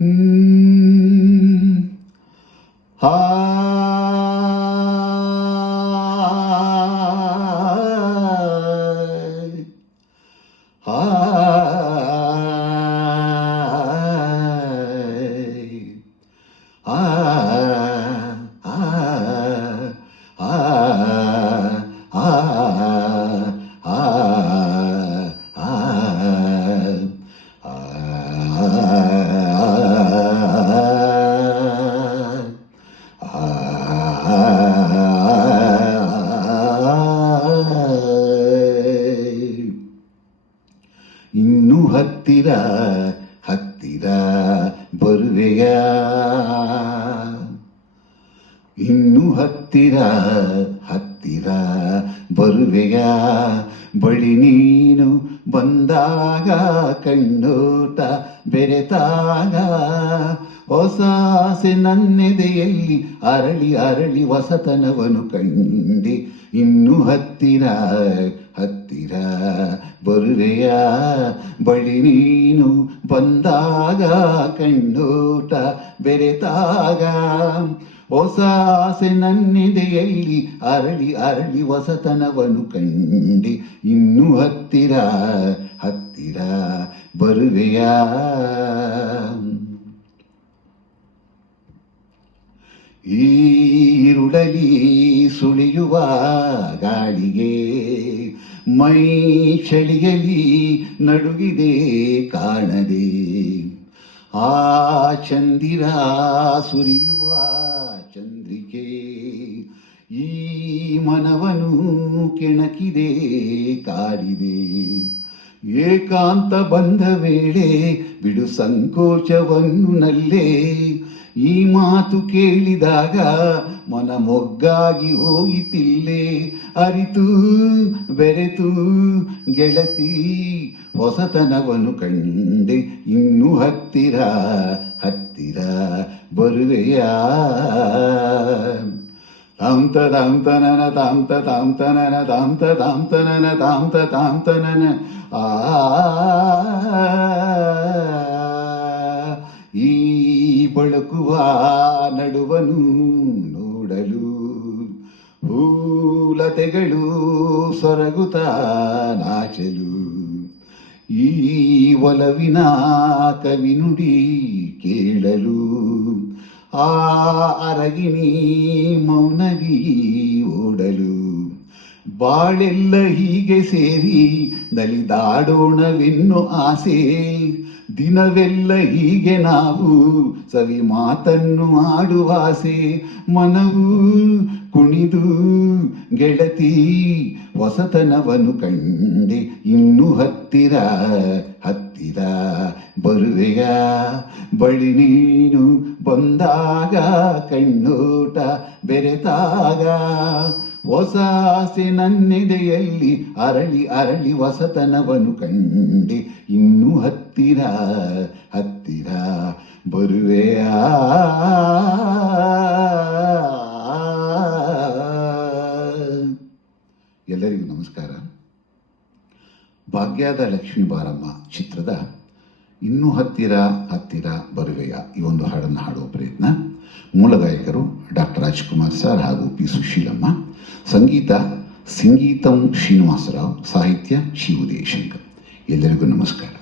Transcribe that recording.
ಹಾ ಹಾ ಇನ್ನು ಹತ್ತಿರ ಹತ್ತಿರ ಬರುವೆಯ, ಇನ್ನು ಹತ್ತಿರ ಹತ್ತಿರ ಬರುವೆಯ, ಬಳಿ ನೀನು ಬಂದಾಗ ಕಣ್ಣೋಟ ಬೆರೆತಾಗ ಹೊಸ ಆಸೆ ನನ್ನೆದೆಯಲ್ಲಿ ಅರಳಿ ಅರಳಿ ಹೊಸತನವನು ಕಂಡೆ. ಇನ್ನು ಹತ್ತಿರ ಹತ್ತಿರ ಬರುವೆಯ, ಬಳಿ ನೀನು ಬಂದಾಗ ಕಣ್ಣೋಟ ಬೆರೆತಾಗ ಹೊಸ ಆಸೆ ನನ್ನೆದೆಯಲ್ಲಿ ಅರಳಿ ಅರಳಿ ಹೊಸತನವನು ಕಂಡೆ. ಇನ್ನು ಹತ್ತಿರ ಹತ್ತಿರ ಬರುವೆಯ. ಈರುಳಲಿ ಸುಳಿಯುವ ಗಾಳಿಗೆ ಮೈ ಚಳಿಯಲಿ ನಡುಗಿದೆ ಕಾಣದೆ, ಆ ಚಂದಿರ ಸುರಿಯುವ ಚಂದ್ರಿಕೆ ಈ ಮನವನು ಕೆಣಕಿದೆ ಕಾಡಿದೆ. ಏಕಾಂತ ಬಂದ ವೇಳೆ ಬಿಡು ಸಂಕೋಚವನ್ನು ನಲ್ಲೇ, ಈ ಮಾತು ಕೇಳಿದಾಗ ಮನ ಮೊಗ್ಗಾಗಿ ಹೋಯಿತಿಲ್ಲೇ. ಅರಿತು ಬೆರೆತು ಗೆಳತಿ ಹೊಸತನವನು ಕಂಡೆ. ಇನ್ನು ಹತ್ತಿರ ಹತ್ತಿರ ಬರುವೆಯ. ತಾಂತ ತಾಂತನನ ತಾಂತ ತಾಂತನನ ತಾಂತ ತಾಂತನನ ತಾಂತ ತಾಂತನನ ಆ ಈ ಬಳುಕುವ ನಡುವನು ನೋಡಲು ಹೂಲತೆಗಳು ಸೊರಗುತ್ತ ನಾಚಲು, ಈ ಒಲವಿನ ಕವಿನುಡಿ ಕೇಳಲು ಆ ಅರಗಿಣಿ ಮೌನಗಿ ಓಡಲು. ಬಾಳೆಲ್ಲ ಹೀಗೆ ಸೇರಿ ನಲಿದಾಡೋಣವೆನ್ನೋ ಆಸೆ, ದಿನವೆಲ್ಲ ಹೀಗೆ ನಾವು ಸವಿ ಮಾತನ್ನು ಆಡುವಾಸೆ. ಮನವು ಕುಣಿದು ಗೆಳತಿ ಹೊಸತನವನು ಕಂಡೆ. ಇನ್ನು ಹತ್ತಿರ ಹತ್ತಿರ ಬರುವೆಯ, ಬಳಿ ನೀನು ಬಂದಾಗ ಕಣ್ಣೋಟ ಬೆರೆತಾಗ ಹೊಸ ಆಸೆ ನನ್ನೆದೆಯಲ್ಲಿ ಅರಳಿ ಅರಳಿ ಹೊಸತನವನು ಕಂಡೆ. ಇನ್ನು ಹತ್ತಿರ ಹತ್ತಿರ ಬರುವೆಯ. ಎಲ್ಲರಿಗೂ ನಮಸ್ಕಾರ. ಭಾಗ್ಯದ ಲಕ್ಷ್ಮೀ ಬಾರಮ್ಮ ಚಿತ್ರದ ಇನ್ನೂ ಹತ್ತಿರ ಹತ್ತಿರ ಬರುವೆಯ ಈ ಒಂದು ಹಾಡನ್ನು ಹಾಡುವ ಪ್ರಯತ್ನ. ಮೂಲ ಗಾಯಕರು ಡಾಕ್ಟರ್ ರಾಜ್ಕುಮಾರ್ ಸರ್ ಹಾಗೂ ಪಿ ಸುಶೀಲಮ್ಮ. ಸಂಗೀತ ಸಂಗೀತಂ ಶ್ರೀನಿವಾಸರಾವ್, ಸಾಹಿತ್ಯ ಶಿ ಉದಯಶಂಕರ್. ಎಲ್ಲರಿಗೂ ನಮಸ್ಕಾರ.